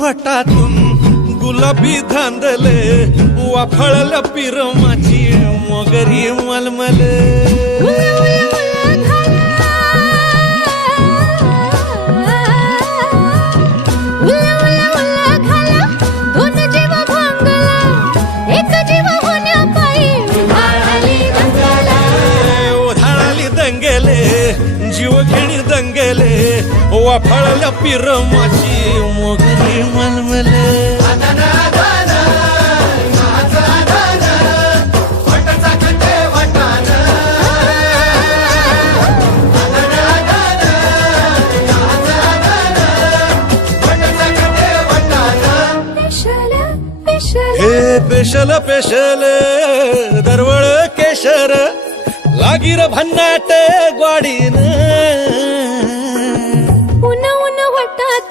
वटातून गुलाबी धांदले वाफळल्या पिरमाची मोगरी मलमल जीव घेणी दंगेले वाफळल्या पिरमाची मोगरी मलमले हे पेशल पेशल दरवळ केशर लागीर भन्नाट ग्वाडीन